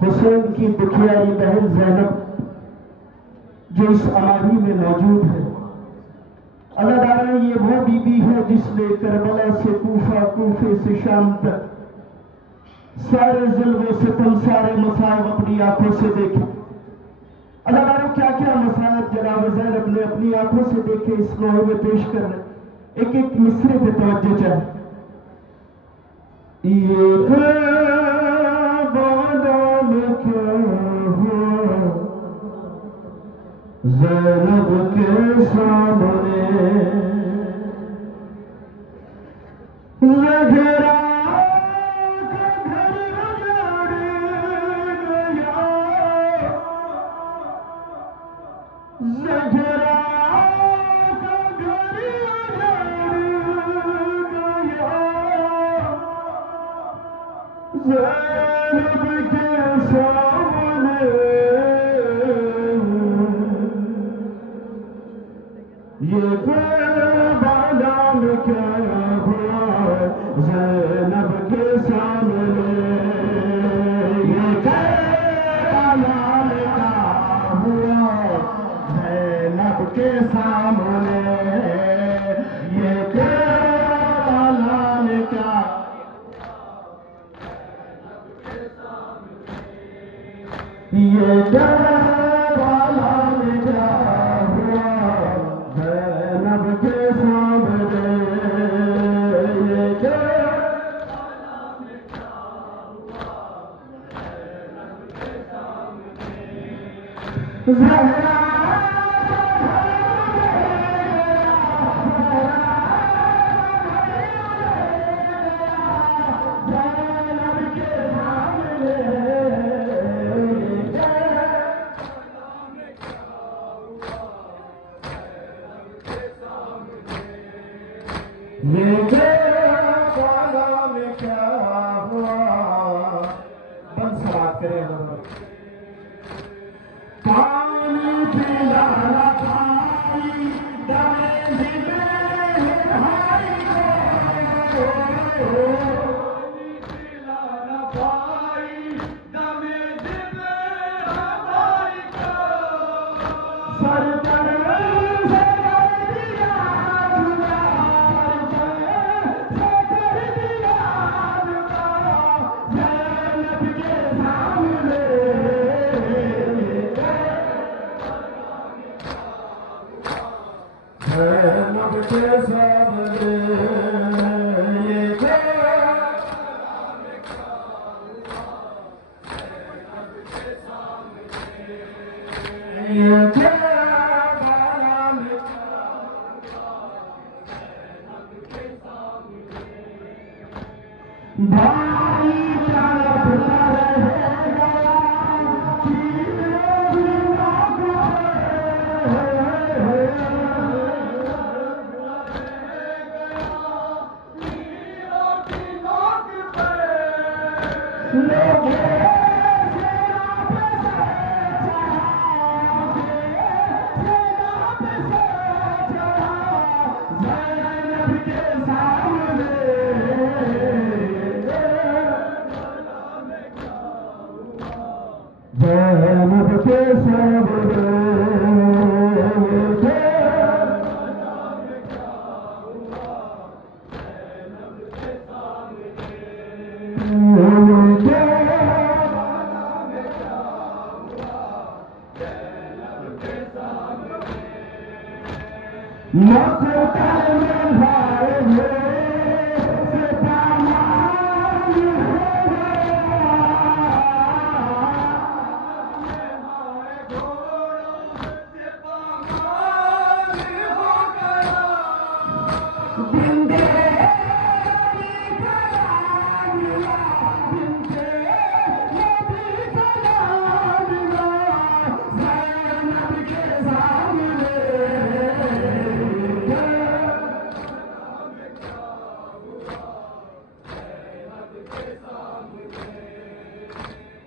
हुसैन की दुखियारी बहन ज़ैनब जो इस अमारी में मौजूद है, अल्लाह ताला ये वो बीबी है जिसने करबला से कूफा, कूफे से शाम तक सारे ज़ुल्म सितम, सारे मसाइब अपनी आंखों से देखे। अल्लाह ताला क्या क्या मसाइब जनाब ज़ैनब ने अपनी आंखों से देखे, इस नौहे में पेश कर रहे। एक एक मिसरे पे तवज्जो चाहे। ज़ैनब के सामने ज़हरा का घर उजड़ गया, ज़हरा का घर उजड़ गया, ज़ैनब के सामने ये करबला में क्या हुआ, ज़ैनब के सामने ये करबला में क्या हुआ, ज़ैनब के सामने ये करबला में क्या, ये करबला में क्या हुआ, ज़ैनब के सामने ये करबला में क्या हुआ, ज़ैनब के सामने ज़हरा ये करबला में क्या हुआ। बंद समाप्त करें। पानी पिलाना भाई दमे दिले भाई को, पानी पिलाना भाई दमे दिले भाई को, सर पर ज़ैनब के सामने ये करबला में क्या हुआ, ज़ैनब के सामने ये करबला में क्या हुआ, ज़ैनब के सामने भाई तड़पता रहेगा तीनों दिनों को, ज़ैनब के सामने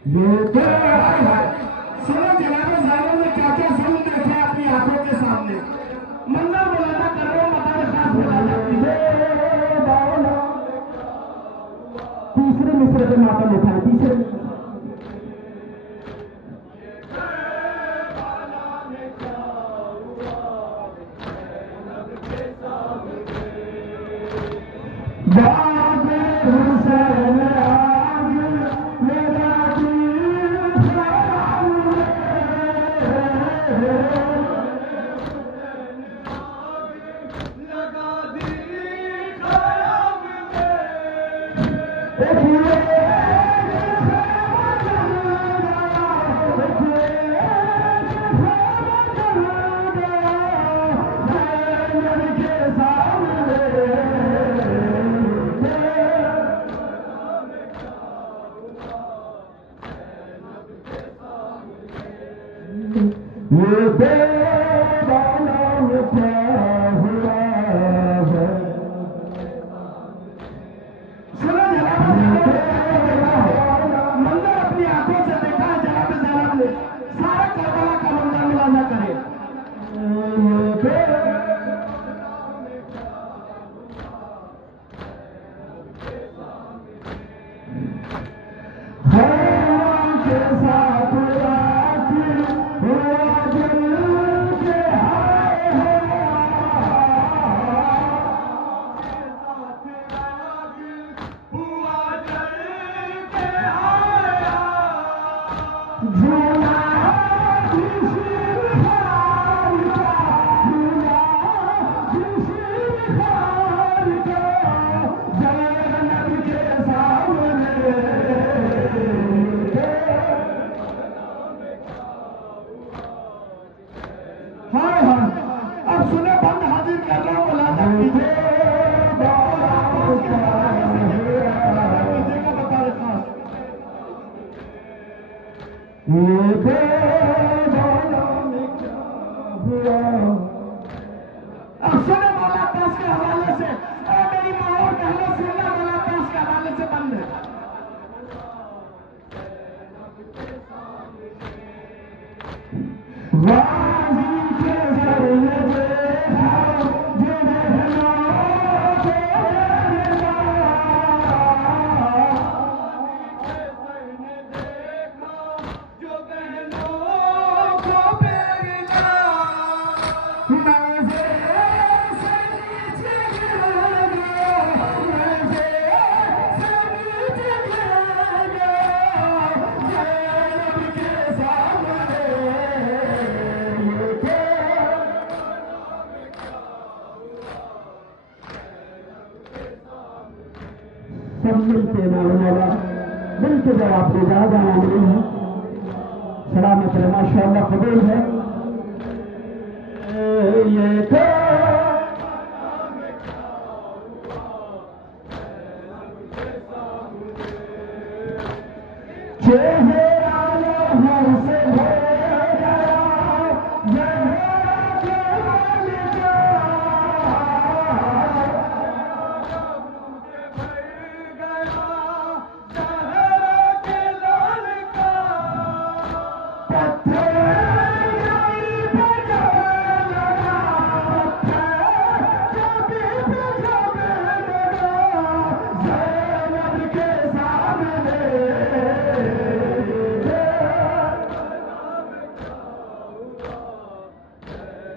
ये तो सुनो जनाब ज़ैनब ने क्या क्या जुल्म देखे अपनी आंखों के सामने। मंजर बुलाना कर रहे हो, मदार खास बुलाना तीसरे मिसरे पे मातम उठाए, तीसरे मिलते मौला मिलके जब आपको ज्यादा नहीं है सलामत है माशाअल्लाह कबूल है ये तो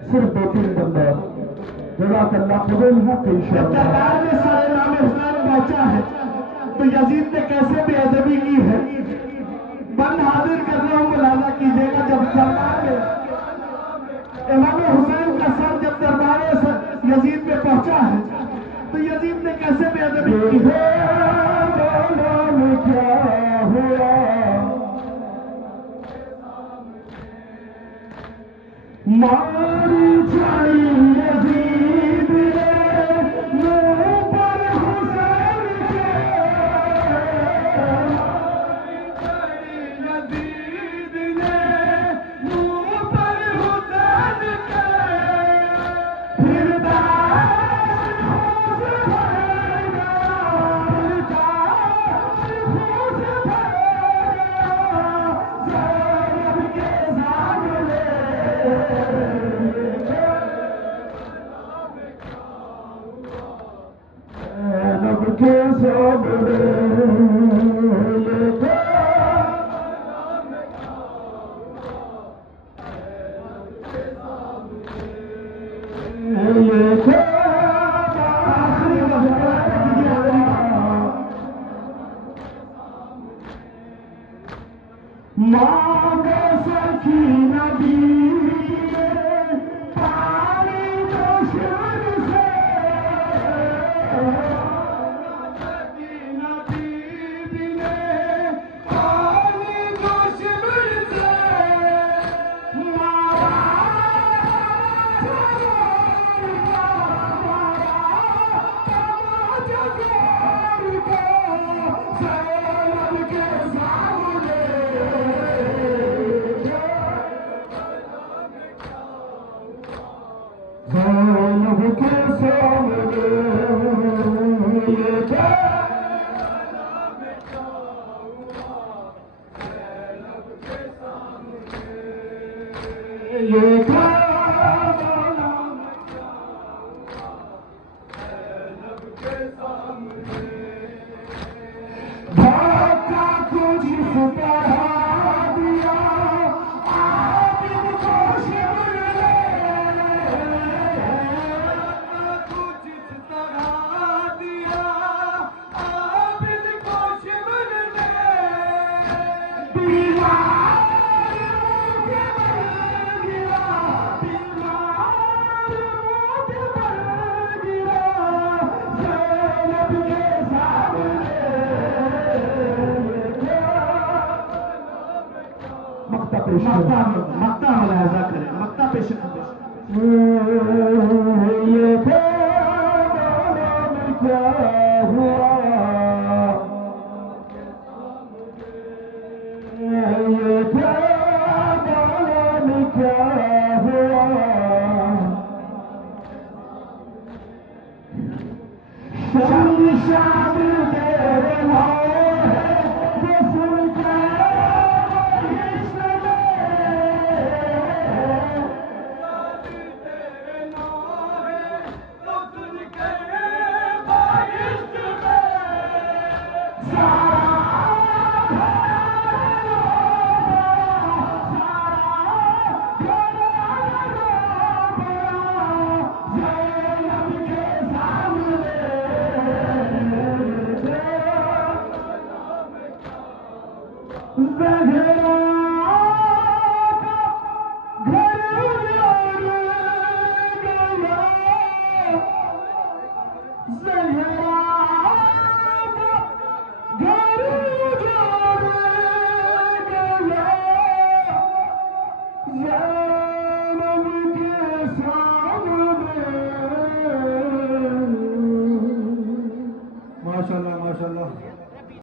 सिर्फ 2-3 बंदा जज़ाकल्लाह कबूल है दरबार में सारे नाम हुसैन पहुंचा है तो यजीद ने कैसे बेअदबी की है बंद हाजिर कर रहा हूं मुलाजा कीजिएगा जब दरबार में इमाम हुसैन का सर जब दरबार यजीद में पहुंचा है तो यजीद ने कैसे बेअदबी की है क्या हुआ मारी जाई यजीद मुंह पर हुसैन के मारी जाई यजीद ने मुंह पर हुसैन के फिर दास खूस भरेगा फिर दास खूस भरेगा के सामने मांगे सकीना बीवी ने पानी दुश्मन से सकीना बीवी ने पानी दुश्मन से ज़ैनब के सामने ये क्या ये क्या धोखा कुछ तरह दिया आबिद को शिमर कुछ तरह दिया आबिद को शिमर ने बीमार मुझे बन गिरा बीमार मुझे बन गिरा ज़ैनब के सामने मक्ता पेश मक्ता मुलाहजा करें मक्ता पेश ये क्या हुआ ये क्या हुआ शमशाद तेरे नाम है वो सुनता ज़हरा